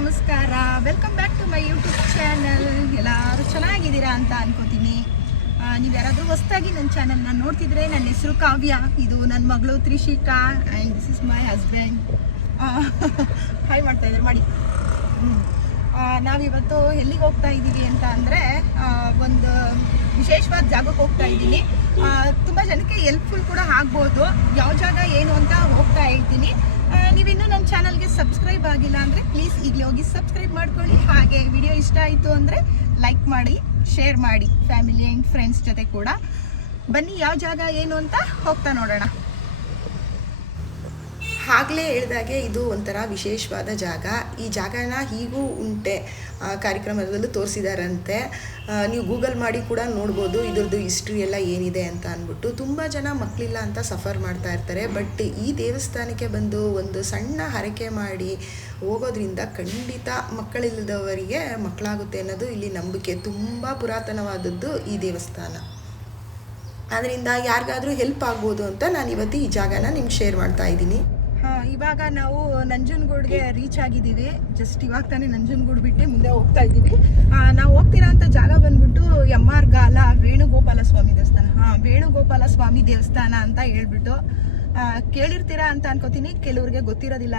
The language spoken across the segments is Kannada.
ನಮಸ್ಕಾರ. Welcome back to my YouTube channel ಎಲ್ಲರೂ ಚೆನ್ನಾಗಿದ್ದೀರಾ ಅಂತ ಅನ್ಕೋತೀನಿ. ನೀವು ಯಾರಾದರೂ ಹೊಸ್ದಾಗಿ ನನ್ನ ಚಾನಲ್ನ ನೋಡ್ತಿದ್ರೆ ನನ್ನ ಹೆಸರು ಕಾವ್ಯ. ಇದು ನನ್ನ ಮಗಳು Trishika and this is my husband hi ಮಾಡ್ತಾ ಇದ್ದಾರೆ. ಮಾಡಿ. ನಾವಿವತ್ತು ಎಲ್ಲಿಗೆ ಹೋಗ್ತಾ ಇದ್ದೀವಿ ಅಂತ ಅಂದರೆ ಒಂದು ವಿಶೇಷವಾದ ಜಾಗಕ್ಕೆ ಹೋಗ್ತಾ ಇದ್ದೀನಿ. ತುಂಬ ಜನಕ್ಕೆ ಹೆಲ್ಪ್ಫುಲ್ ಕೂಡ ಆಗ್ಬೋದು. ಯಾವ ಜಾಗ ಏನು ಅಂತ ಹೋಗ್ತಾ ಇದ್ದೀನಿ ನೀವಿನ್ನೂ ನನ್ನ ಚಾನಲ್ಗೆ ಸಬ್ಸ್ಕ್ರೈಬ್ ಆಗಿಲ್ಲ ಅಂದರೆ ಪ್ಲೀಸ್ ಈಗಲೇ ಹೋಗಿ ಸಬ್ಸ್ಕ್ರೈಬ್ ಮಾಡ್ಕೊಳ್ಳಿ. ಹಾಗೆ ವಿಡಿಯೋ ಇಷ್ಟ ಆಯಿತು ಅಂದರೆ ಲೈಕ್ ಮಾಡಿ ಶೇರ್ ಮಾಡಿ ಫ್ಯಾಮಿಲಿ ಆ್ಯಂಡ್ ಫ್ರೆಂಡ್ಸ್ ಜೊತೆ ಕೂಡ. ಬನ್ನಿ, ಯಾವ ಜಾಗ, ಏನು ಅಂತ ಹೋಗ್ತಾ ನೋಡೋಣ. ಆಗಲೇ ಹೇಳಿದಾಗೆ ಇದು ಒಂಥರ ವಿಶೇಷವಾದ ಜಾಗ. ಈ ಜಾಗನ ಹೀಗೂ ಉಂಟೆ ಕಾರ್ಯಕ್ರಮದಲ್ಲೂ ತೋರಿಸಿದಾರಂತೆ. ನೀವು ಗೂಗಲ್ ಮಾಡಿ ಕೂಡ ನೋಡ್ಬೋದು, ಇದ್ರದ್ದು ಹಿಸ್ಟ್ರಿ ಎಲ್ಲ ಏನಿದೆ ಅಂತ ಅಂದ್ಬಿಟ್ಟು. ತುಂಬ ಜನ ಮಕ್ಕಳಿಲ್ಲ ಅಂತ ಸಫರ್ ಮಾಡ್ತಾ ಇರ್ತಾರೆ. ಬಟ್ ಈ ದೇವಸ್ಥಾನಕ್ಕೆ ಬಂದು ಒಂದು ಸಣ್ಣ ಹರಕೆ ಮಾಡಿ ಹೋಗೋದ್ರಿಂದ ಖಂಡಿತ ಮಕ್ಕಳಿಲ್ಲದವರಿಗೆ ಮಕ್ಕಳಾಗುತ್ತೆ ಅನ್ನೋದು ಇಲ್ಲಿ ನಂಬಿಕೆ. ತುಂಬ ಪುರಾತನವಾದದ್ದು ಈ ದೇವಸ್ಥಾನ. ಅದರಿಂದ ಯಾರಿಗಾದರೂ ಹೆಲ್ಪ್ ಆಗ್ಬೋದು ಅಂತ ನಾನು ಇವತ್ತು ಈ ಜಾಗನ ನಿಮ್ಗೆ ಶೇರ್ ಮಾಡ್ತಾ ಇದ್ದೀನಿ. ಇವಾಗ ನಾವು ನಂಜನಗೂಡ್ಗೆ ರೀಚ್ ಆಗಿದ್ದೀವಿ. ಜಸ್ಟ್ ಇವಾಗ ತಾನೇ ನಂಜನಗೂಡು ಬಿಟ್ಟು ಮುಂದೆ ಹೋಗ್ತಾ ಇದ್ದೀವಿ. ನಾವು ಹೋಗ್ತಿರೋಂಥ ಜಾಗ ಬಂದ್ಬಿಟ್ಟು ಎಂ ಆರ್ ಗಾಲ ವೇಣುಗೋಪಾಲ ಸ್ವಾಮಿ ದೇವಸ್ಥಾನ. ಹಾ ವೇಣುಗೋಪಾಲ ಸ್ವಾಮಿ ದೇವಸ್ಥಾನ ಅಂತ ಹೇಳ್ಬಿಟ್ಟು ಕೇಳಿರ್ತೀರಾ ಅಂತ ಅನ್ಕೋತೀನಿ. ಕೆಲವ್ರಿಗೆ ಗೊತ್ತಿರೋದಿಲ್ಲ.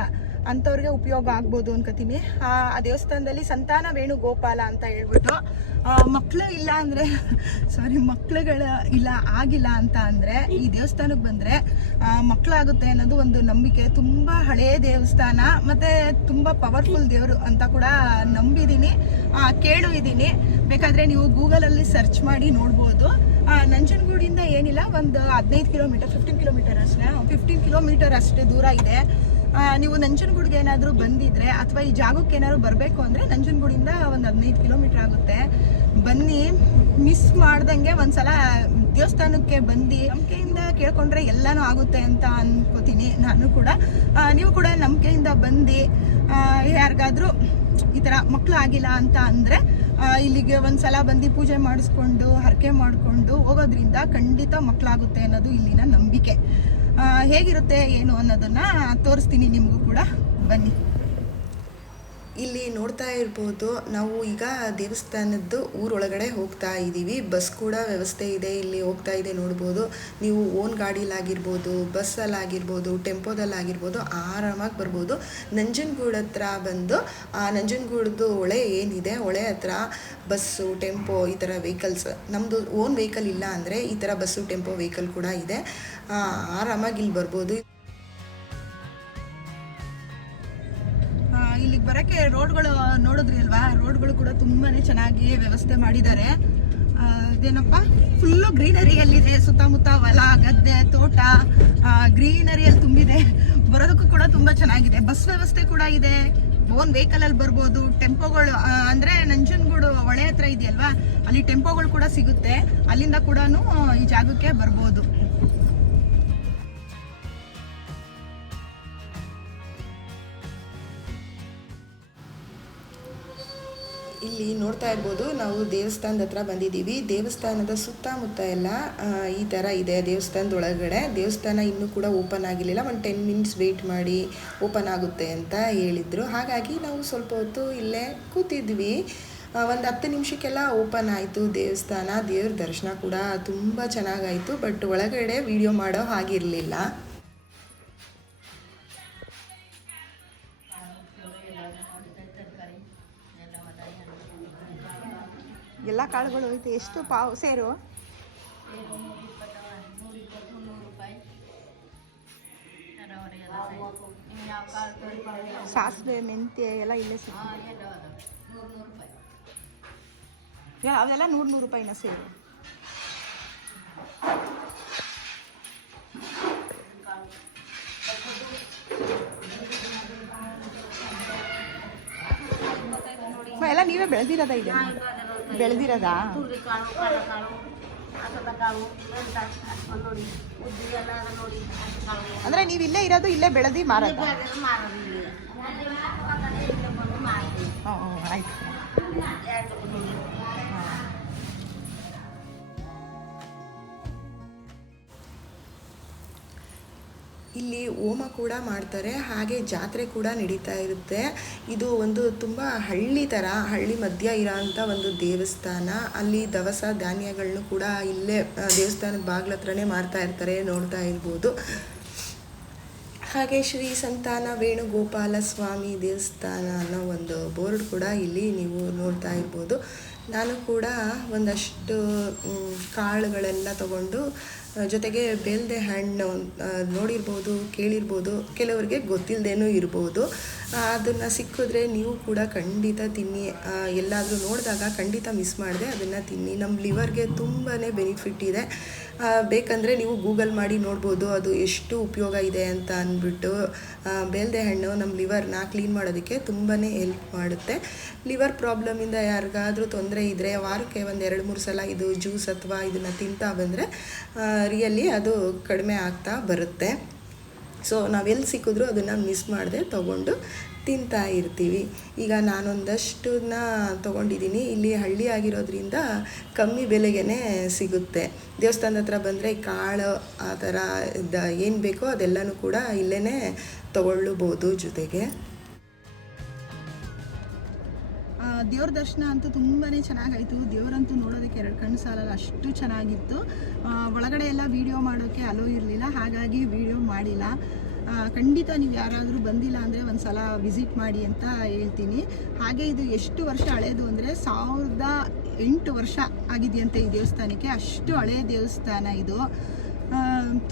ಅಂಥವ್ರಿಗೆ ಉಪಯೋಗ ಆಗ್ಬೋದು ಅನ್ಕೋತೀನಿ. ಆ ದೇವಸ್ಥಾನದಲ್ಲಿ ಸಂತಾನ ವೇಣುಗೋಪಾಲ ಅಂತ ಹೇಳ್ಬಿಟ್ಟು ಮಕ್ಕಳು ಇಲ್ಲ ಅಂದರೆ ಸಾರಿ ಮಕ್ಳುಗಳ ಇಲ್ಲ, ಆಗಿಲ್ಲ ಅಂತ ಅಂದರೆ, ಈ ದೇವಸ್ಥಾನಕ್ಕೆ ಬಂದರೆ ಮಕ್ಕಳಾಗುತ್ತೆ ಅನ್ನೋದು ಒಂದು ನಂಬಿಕೆ. ತುಂಬ ಹಳೆಯ ದೇವಸ್ಥಾನ, ಮತ್ತು ತುಂಬ ಪವರ್ಫುಲ್ ದೇವರು ಅಂತ ಕೂಡ ನಂಬಿದ್ದೀನಿ ಕೇಳು ಇದ್ದೀನಿ ಬೇಕಾದರೆ ನೀವು ಗೂಗಲಲ್ಲಿ ಸರ್ಚ್ ಮಾಡಿ ನೋಡ್ಬೋದು. ನಂಜನಗೂಡಿಂದ ಏನಿಲ್ಲ, ಒಂದು ಹದಿನೈದು ಕಿಲೋಮೀಟರ್ ಫಿಫ್ಟೀನ್ ಕಿಲೋಮೀಟರ್ ಅಷ್ಟೇ. ಫಿಫ್ಟೀನ್ ಕಿಲೋಮೀಟರ್ ಅಷ್ಟೇ ದೂರ ಇದೆ. ನೀವು ನಂಜನಗೂಡಿಗೆ ಏನಾದರೂ ಬಂದಿದ್ರೆ ಅಥವಾ ಈ ಜಾಗಕ್ಕೆ ಏನಾದ್ರು ಬರಬೇಕು ಅಂದರೆ ನಂಜನಗೂಡಿಂದ ಒಂದು ಹದಿನೈದು ಕಿಲೋಮೀಟರ್ ಆಗುತ್ತೆ. ಬನ್ನಿ ಮಿಸ್ ಮಾಡ್ದಂಗೆ ಒಂದ್ಸಲ ದೇವಸ್ಥಾನಕ್ಕೆ ಬಂದು ನಂಬಿಕೆಯಿಂದ ಕೇಳ್ಕೊಂಡ್ರೆ ಎಲ್ಲನೂ ಆಗುತ್ತೆ ಅಂತ ಅನ್ಕೋತೀನಿ ನಾನು ಕೂಡ. ನೀವು ಕೂಡ ನಂಬಿಕೆಯಿಂದ ಬಂದು ಯಾರಿಗಾದ್ರೂ ಈ ಥರ ಮಕ್ಕಳು ಆಗಿಲ್ಲ ಅಂತ ಅಂದರೆ ಇಲ್ಲಿಗೆ ಒಂದ್ಸಲ ಬಂದು ಪೂಜೆ ಮಾಡಿಸ್ಕೊಂಡು, ಹರಕೆ ಮಾಡಿಕೊಂಡು ಹೋಗೋದ್ರಿಂದ ಖಂಡಿತ ಮಕ್ಕಳಾಗುತ್ತೆ ಅನ್ನೋದು ಇಲ್ಲಿನ ನಂಬಿಕೆ. ಹೇಗಿರುತ್ತೆ, ಏನು ಅನ್ನೋದನ್ನ ತೋರಿಸ್ತೀನಿ ನಿಮಗೂ ಕೂಡ. ಬನ್ನಿ. ಇಲ್ಲಿ ನೋಡ್ತಾ ಇರ್ಬೋದು, ನಾವು ಈಗ ದೇವಸ್ಥಾನದ್ದು ಊರೊಳಗಡೆ ಹೋಗ್ತಾ ಇದ್ದೀವಿ ಬಸ್ ಕೂಡ ವ್ಯವಸ್ಥೆ ಇದೆ, ಇಲ್ಲಿ ಹೋಗ್ತಾ ಇದೆ ನೋಡ್ಬೋದು. ನೀವು ಓನ್ ಗಾಡೀಲಾಗಿರ್ಬೋದು, ಬಸ್ಸಲ್ಲಾಗಿರ್ಬೋದು, ಟೆಂಪೋದಲ್ಲಾಗಿರ್ಬೋದು ಆರಾಮಾಗಿ ಬರ್ಬೋದು. ನಂಜನಗೂಡು ಹತ್ರ ಬಂದು, ಆ ನಂಜನಗೂಡ್ದು ಹೊಳೆ ಏನಿದೆ, ಹೊಳೆ ಹತ್ರ ಬಸ್ಸು, ಟೆಂಪೋ ಈ ಥರ ವೆಹಿಕಲ್ಸ್ ನಮ್ಮದು ಓನ್ ವೆಹಿಕಲ್ ಇಲ್ಲ ಅಂದರೆ ಈ ಥರ ಬಸ್ಸು, ಟೆಂಪೋ ವೆಹಿಕಲ್ ಕೂಡ ಇದೆ. ಆರಾಮಾಗಿ ಇಲ್ಲಿ ಬರ್ಬೋದು. ಇಲ್ಲಿಗೆ ಬರೋಕ್ಕೆ ರೋಡ್ಗಳು ನೋಡಿದ್ರಿ ಅಲ್ವಾ? ರೋಡ್ಗಳು ಕೂಡ ತುಂಬಾನೇ ಚೆನ್ನಾಗಿ ವ್ಯವಸ್ಥೆ ಮಾಡಿದ್ದಾರೆ. ಅದೇನಪ್ಪ ಫುಲ್ಲು ಗ್ರೀನರಿಯಲ್ಲಿದೆ. ಸುತ್ತಮುತ್ತ ಹೊಲ, ಗದ್ದೆ, ತೋಟ ಗ್ರೀನರಿಯಲ್ಲಿ ತುಂಬಿದೆ. ಬರೋದಕ್ಕೂ ಕೂಡ ತುಂಬ ಚೆನ್ನಾಗಿದೆ. ಬಸ್ ವ್ಯವಸ್ಥೆ ಕೂಡ ಇದೆ. ಓನ್ ವೆಹಿಕಲಲ್ಲಿ ಬರ್ಬೋದು. ಟೆಂಪೋಗಳು ಅಂದ್ರೆ ನಂಜನಗೂಡು ಹೊಳೆ ಹತ್ರ ಇದೆಯಲ್ವಾ? ಅಲ್ಲಿ ಟೆಂಪೋಗಳು ಕೂಡ ಸಿಗುತ್ತೆ. ಅಲ್ಲಿಂದ ಕೂಡ ಈ ಜಾಗಕ್ಕೆ ಬರ್ಬೋದು. ಇಲ್ಲಿ ನೋಡ್ತಾ ಇರ್ಬೋದು, ನಾವು ದೇವಸ್ಥಾನದ ಹತ್ರ ಬಂದಿದ್ದೀವಿ. ದೇವಸ್ಥಾನದ ಸುತ್ತಮುತ್ತ ಎಲ್ಲ ಈ ಥರ ಇದೆ ದೇವಸ್ಥಾನದ ಒಳಗಡೆ ದೇವಸ್ಥಾನ ಇನ್ನೂ ಕೂಡ ಓಪನ್ ಆಗಿರಲಿಲ್ಲ. ಒಂದು ಟೆನ್ ಮಿನಿಟ್ಸ್ ವೆಯ್ಟ್ ಮಾಡಿ ಓಪನ್ ಆಗುತ್ತೆ ಅಂತ ಹೇಳಿದರು. ಹಾಗಾಗಿ ನಾವು ಸ್ವಲ್ಪ ಹೊತ್ತು ಇಲ್ಲೇ ಕೂತಿದ್ವಿ. ಒಂದು ಹತ್ತು ನಿಮಿಷಕ್ಕೆಲ್ಲ ಓಪನ್ ಆಯಿತು ದೇವಸ್ಥಾನ. ದೇವ್ರ ದರ್ಶನ ಕೂಡ ತುಂಬ ಚೆನ್ನಾಗಾಯಿತು. ಬಟ್ ಒಳಗಡೆ ವಿಡಿಯೋ ಮಾಡೋ ಹಾಗಿರಲಿಲ್ಲ. ಎಲ್ಲ ಕಾಳುಗಳು ಹೋಯ್ತು ಎಷ್ಟು ಪಾವು ಸೇರು? ಸಾಸಿವೆ, ಮೆಂತ್ಯ ಎಲ್ಲ ಇಲ್ಲೇ ಸಿಗುತ್ತೆ ಅವೆಲ್ಲ ನೂರು ನೂರು ರೂಪಾಯಿನ ಸೇರು. ಎಲ್ಲ ನೀವೇ ಬೆಳೆದಿರೋದ ಇದೆ ಬೆಳೆದಿರೋದಾ? ಕಾಳು ಕಾಳು ಹಸದ ಕಾಳು ಎಂತ ನೋಡಿ ಉದ್ದಿ ಎಲ್ಲ ಅದ ನೋಡಿ ಹಸಿ ಕಾಳು. ಅಂದ್ರೆ ನೀವು ಇಲ್ಲೇ ಇರೋದು ಇಲ್ಲೇ ಬೆಳೆದಿ ಮಾರೋದು? ಮಾರ್ತೀವಿ. ಹ್ಞೂ ಹ್ಞೂ ಆಯ್ತು. ಇಲ್ಲಿ ಹೋಮ ಕೂಡ ಮಾಡ್ತಾರೆ, ಹಾಗೆ ಜಾತ್ರೆ ಕೂಡ ನಡೀತಾ ಇರುತ್ತೆ. ಇದು ಒಂದು ತುಂಬ ಹಳ್ಳಿ ಥರ ಹಳ್ಳಿ ಮಧ್ಯ ಇರೋಂಥ ಒಂದು ದೇವಸ್ಥಾನ. ಅಲ್ಲಿ ದವಸ ಧಾನ್ಯಗಳನ್ನು ಕೂಡ ಇಲ್ಲೇ ದೇವಸ್ಥಾನದ ಬಾಗ್ಲ ಹತ್ರನೇ ಮಾರ್ತಾ ಇರ್ತಾರೆ, ನೋಡ್ತಾ ಇರ್ಬೋದು. ಹಾಗೆ ಶ್ರೀ ಸಂತಾನ ವೇಣುಗೋಪಾಲ ಸ್ವಾಮಿ ದೇವಸ್ಥಾನ ಅನ್ನೋ ಒಂದು ಬೋರ್ಡ್ ಕೂಡ ಇಲ್ಲಿ ನೀವು ನೋಡ್ತಾ ಇರ್ಬೋದು. ನಾನು ಕೂಡ ಒಂದಷ್ಟು ಕಾಳುಗಳೆಲ್ಲ ತಗೊಂಡು ಜೊತೆಗೆ ಬೇಲ್ದೆ ಹಣ್ಣು ನೋಡಿರ್ಬೋದು, ಕೇಳಿರ್ಬೋದು, ಕೆಲವರಿಗೆ ಗೊತ್ತಿಲ್ಲದೇನೂ ಇರ್ಬೋದು. ಅದನ್ನು ಸಿಕ್ಕಿದ್ರೆ ನೀವು ಕೂಡ ಖಂಡಿತ ತಿನ್ನಿ ಎಲ್ಲಾದರೂ ನೋಡಿದಾಗ ಖಂಡಿತ ಮಿಸ್ ಮಾಡಿದೆ, ಅದನ್ನು ತಿನ್ನಿ. ನಮ್ಮ ಲಿವರ್ಗೆ ತುಂಬಾ ಬೆನಿಫಿಟ್ ಇದೆ. ಬೇಕಂದರೆ ನೀವು ಗೂಗಲ್ ಮಾಡಿ ನೋಡ್ಬೋದು, ಅದು ಎಷ್ಟು ಉಪಯೋಗ ಇದೆ ಅಂತ ಅಂದ್ಬಿಟ್ಟು ಬೇಲ್ದೆ ಹಣ್ಣು ನಮ್ಮ ಲಿವರ್ನ ಕ್ಲೀನ್ ಮಾಡೋದಕ್ಕೆ ತುಂಬಾ ಹೆಲ್ಪ್ ಮಾಡುತ್ತೆ. ಲಿವರ್ ಪ್ರಾಬ್ಲಮಿಂದ ಯಾರಿಗಾದರೂ ತೊಂದರೆ ಇದ್ದರೆ ವಾರಕ್ಕೆ ಒಂದು ಎರಡು ಮೂರು ಸಲ ಇದು ಜ್ಯೂಸ್ ಅಥವಾ ಇದನ್ನು ತಿಂತಾ ಬಂದರೆ ರಿಯಲಿ ಅದು ಕಡಿಮೆ ಆಗ್ತಾ ಬರುತ್ತೆ. ಸೊ ನಾವೆಲ್ಲಿ ಸಿಕ್ಕಿದ್ರೂ ಅದನ್ನು ಮಿಸ್ ಮಾಡದೆ ತೊಗೊಂಡು ತಿಂತಾ ಇರ್ತೀವಿ. ಈಗ ನಾನೊಂದಷ್ಟನ್ನ ತೊಗೊಂಡಿದ್ದೀನಿ ಇಲ್ಲಿ ಹಳ್ಳಿ ಆಗಿರೋದ್ರಿಂದ ಕಮ್ಮಿ ಬೆಲೆಗೇ ಸಿಗುತ್ತೆ. ದೇವಸ್ಥಾನದ ಹತ್ರ ಬಂದರೆ ಕಾಳು, ಆ ಥರ ಏನು ಬೇಕೋ ಅದೆಲ್ಲನೂ ಕೂಡ ಇಲ್ಲೇ ತೊಗೊಳ್ಳಬಹುದು ಜೊತೆಗೆ. ದೇವ್ರ ದರ್ಶನ ಅಂತೂ ತುಂಬಾ ಚೆನ್ನಾಗಾಯಿತು. ದೇವರಂತೂ ನೋಡೋದಕ್ಕೆ ಎರಡು ಕಣ್ಣು ಸಾಲಲ್ಲ, ಅಷ್ಟು ಚೆನ್ನಾಗಿತ್ತು. ಒಳಗಡೆ ಎಲ್ಲ ವಿಡಿಯೋ ಮಾಡೋಕ್ಕೆ ಅಲೋ ಇರಲಿಲ್ಲ, ಹಾಗಾಗಿ ವಿಡಿಯೋ ಮಾಡಿಲ್ಲ. ಖಂಡಿತ ನೀವು ಯಾರಾದರೂ ಬಂದಿಲ್ಲ ಅಂದರೆ ಒಂದು ಸಲ ವಿಸಿಟ್ ಮಾಡಿ ಅಂತ ಹೇಳ್ತೀನಿ. ಹಾಗೆ ಇದು ಎಷ್ಟು ವರ್ಷ ಹಳೇದು ಅಂದರೆ ಸಾವಿರದ ಎಂಟು ವರ್ಷ ಆಗಿದೆಯಂತೆ ಈ ದೇವಸ್ಥಾನಕ್ಕೆ. ಅಷ್ಟು ಹಳೆಯ ದೇವಸ್ಥಾನ ಇದು.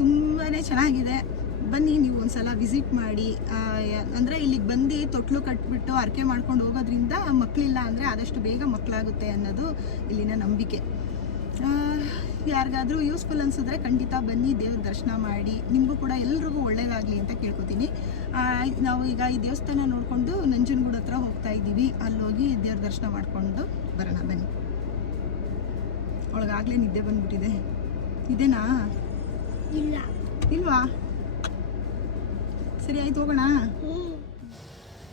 ತುಂಬಾ ಚೆನ್ನಾಗಿದೆ. ಬನ್ನಿ ನೀವು ಒಂದ್ಸಲ ವಿಸಿಟ್ ಮಾಡಿ. ಅಂದರೆ ಇಲ್ಲಿಗೆ ಬಂದು ತೊಟ್ಲು ಕಟ್ಬಿಟ್ಟು ಅರ್ಕೆ ಮಾಡ್ಕೊಂಡು ಹೋಗೋದ್ರಿಂದ ಮಕ್ಕಳಿಲ್ಲ ಅಂದರೆ ಆದಷ್ಟು ಬೇಗ ಮಕ್ಕಳಾಗುತ್ತೆ ಅನ್ನೋದು ಇಲ್ಲಿನ ನಂಬಿಕೆ. ಯಾರಿಗಾದರೂ ಯೂಸ್ಫುಲ್ ಅನ್ಸಿದ್ರೆ ಖಂಡಿತ ಬನ್ನಿ ದೇವ್ರ ದರ್ಶನ ಮಾಡಿ. ನಿಮಗೂ ಕೂಡ ಎಲ್ರಿಗೂ ಒಳ್ಳೇದಾಗಲಿ ಅಂತ ಕೇಳ್ಕೊತೀನಿ. ನಾವು ಈಗ ಈ ದೇವಸ್ಥಾನ ನೋಡಿಕೊಂಡು ನಂಜನಗೂಡ ಹತ್ರ ಹೋಗ್ತಾ ಇದ್ದೀವಿ. ಅಲ್ಲಿ ಹೋಗಿ ದೇವ್ರ ದರ್ಶನ ಮಾಡಿಕೊಂಡು ಬರೋಣ ಬನ್ನಿ. ಒಳಗಾಗಲೇ ನಿದ್ದೆ ಬಂದ್ಬಿಟ್ಟಿದೆ. ಇದೇನಾ? ಇಲ್ಲ. ಇಲ್ವಾ? ಸರಿ ಆಯ್ತು ಹೋಗೋಣ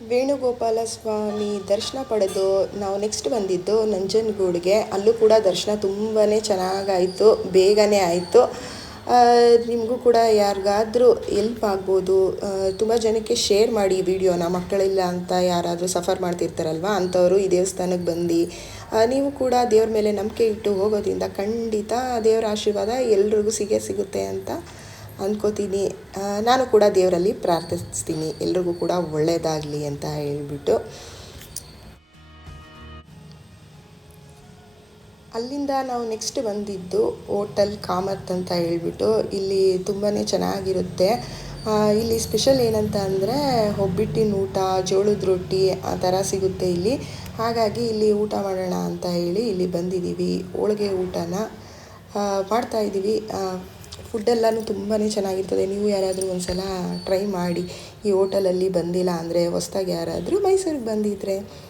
ವೇಣುಗೋಪಾಲ ಸ್ವಾಮಿ ದರ್ಶನ ಪಡೆದು ನಾವು ನೆಕ್ಸ್ಟ್ ಬಂದಿದ್ದು ನಂಜನಗೂಡಿಗೆ. ಅಲ್ಲೂ ಕೂಡ ದರ್ಶನ ತುಂಬಾ ಚೆನ್ನಾಗಾಯಿತು, ಬೇಗನೆ ಆಯಿತು. ನಿಮಗೂ ಕೂಡ ಯಾರಿಗಾದರೂ ಎಲ್ಪ್ ಆಗ್ಬೋದು. ತುಂಬ ಜನಕ್ಕೆ ಶೇರ್ ಮಾಡಿ ವಿಡಿಯೋನ ಮಕ್ಕಳಿಲ್ಲ ಅಂತ ಯಾರಾದರೂ ಸಫರ್ ಮಾಡ್ತಿರ್ತಾರಲ್ವ, ಅಂಥವರು ಈ ದೇವಸ್ಥಾನಕ್ಕೆ ಬಂದು. ನೀವು ಕೂಡ ದೇವ್ರ ಮೇಲೆ ನಂಬಿಕೆ ಇಟ್ಟು ಹೋಗೋದ್ರಿಂದ ಖಂಡಿತ ದೇವರ ಆಶೀರ್ವಾದ ಎಲ್ರಿಗೂ ಸಿಗೇ ಸಿಗುತ್ತೆ ಅಂತ ಅಂದ್ಕೋತೀನಿ ನಾನು ಕೂಡ ದೇವರಲ್ಲಿ ಪ್ರಾರ್ಥಿಸ್ತೀನಿ. ಎಲ್ರಿಗೂ ಕೂಡ ಒಳ್ಳೆಯದಾಗಲಿ ಅಂತ ಹೇಳಿಬಿಟ್ಟು. ಅಲ್ಲಿಂದ ನಾವು ನೆಕ್ಸ್ಟ್ ಬಂದಿದ್ದು ಹೋಟೆಲ್ ಕಾಮರ್ತ್ ಅಂತ ಹೇಳ್ಬಿಟ್ಟು. ಇಲ್ಲಿ ತುಂಬಾ ಚೆನ್ನಾಗಿರುತ್ತೆ. ಇಲ್ಲಿ ಸ್ಪೆಷಲ್ ಏನಂತ ಅಂದರೆ ಒಬ್ಬಿಟ್ಟಿನ ಊಟ, ಜೋಳದ ರೊಟ್ಟಿ ಆ ಥರ ಸಿಗುತ್ತೆ ಇಲ್ಲಿ. ಹಾಗಾಗಿ ಇಲ್ಲಿ ಊಟ ಮಾಡೋಣ ಅಂತ ಹೇಳಿ ಇಲ್ಲಿ ಬಂದಿದ್ದೀವಿ. ಹೋಳಿಗೆ ಊಟನ ಮಾಡ್ತಾಯಿದ್ದೀವಿ ಫುಡ್ಡೆಲ್ಲನೂ ತುಂಬಾ ಚೆನ್ನಾಗಿರ್ತದೆ. ನೀವು ಯಾರಾದರೂ ಒಂದು ಸಲ ಟ್ರೈ ಮಾಡಿ ಈ ಹೋಟೆಲಲ್ಲಿ ಬಂದಿಲ್ಲ ಅಂದರೆ ಹೊಸ್ದಾಗಿ ಯಾರಾದರೂ ಮೈಸೂರಿಗೆ ಬಂದಿದ್ರೆ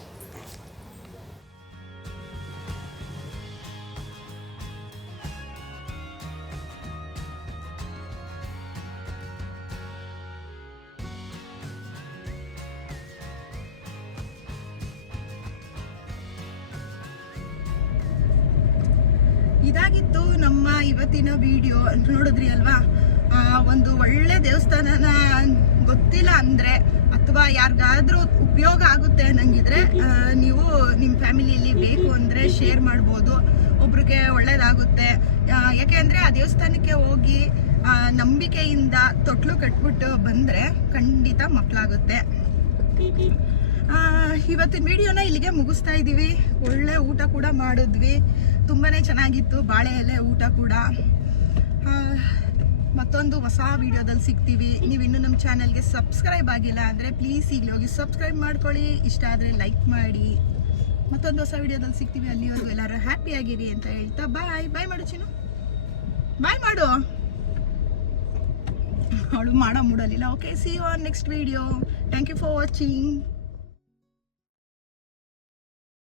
ಇದಾಗಿತ್ತು ನಮ್ಮ ಇವತ್ತಿನ ವಿಡಿಯೋ ನೋಡಿದ್ರಿ ಅಲ್ವಾ? ಒಂದು ಒಳ್ಳೆ ದೇವಸ್ಥಾನನ ಗೊತ್ತಿಲ್ಲ ಅಂದ್ರೆ ಅಥವಾ ಯಾರಿಗಾದ್ರೂ ಉಪಯೋಗ ಆಗುತ್ತೆ ಅನ್ನಂಗಿದ್ರೆ ನೀವು ನಿಮ್ಮ ಫ್ಯಾಮಿಲಿಯಲ್ಲಿ ಬೇಕು ಅಂದ್ರೆ ಶೇರ್ ಮಾಡ್ಬೋದು. ಒಬ್ರಿಗೆ ಒಳ್ಳೇದಾಗುತ್ತೆ. ಆ, ಯಾಕೆ ಅಂದ್ರೆ ಆ ದೇವಸ್ಥಾನಕ್ಕೆ ಹೋಗಿ ನಂಬಿಕೆಯಿಂದ ತೊಟ್ಲು ಕಟ್ಬಿಟ್ಟು ಬಂದ್ರೆ ಖಂಡಿತ ಮಕ್ಕಳಾಗುತ್ತೆ ಇವತ್ತಿನ ವಿಡಿಯೋನ ಇಲ್ಲಿಗೆ ಮುಗಿಸ್ತಾ ಇದ್ದೀವಿ ಒಳ್ಳೆ ಊಟ ಕೂಡ ಮಾಡಿದ್ವಿ. ತುಂಬಾ ಚೆನ್ನಾಗಿತ್ತು, ಬಾಳೆ ಎಲೆ ಊಟ ಕೂಡ. ಮತ್ತೊಂದು ಹೊಸ ವಿಡಿಯೋದಲ್ಲಿ ಸಿಗ್ತೀವಿ. ನೀವು ಇನ್ನೂ ನಮ್ಮ ಚಾನಲ್ಗೆ ಸಬ್ಸ್ಕ್ರೈಬ್ ಆಗಿಲ್ಲ ಅಂದರೆ ಪ್ಲೀಸ್ ಈಗಲೇ ಹೋಗಿ ಸಬ್ಸ್ಕ್ರೈಬ್ ಮಾಡ್ಕೊಳ್ಳಿ. ಇಷ್ಟ ಆದರೆ ಲೈಕ್ ಮಾಡಿ. ಮತ್ತೊಂದು ಹೊಸ ವಿಡಿಯೋದಲ್ಲಿ ಸಿಗ್ತೀವಿ. ಅಲ್ಲಿವರೆಗೂ ಎಲ್ಲರೂ ಹ್ಯಾಪಿ ಆಗಿರಿ ಅಂತ ಹೇಳ್ತಾ ಬಾಯ್. ಬಾಯ್ ಮಾಡು ಚಿನ್ನು. ಬಾಯ್ ಮಾಡು. ಅವಳು ಮಾಡೋ ಮೂಡಲಿಲ್ಲ okay see you on next video thank you for watching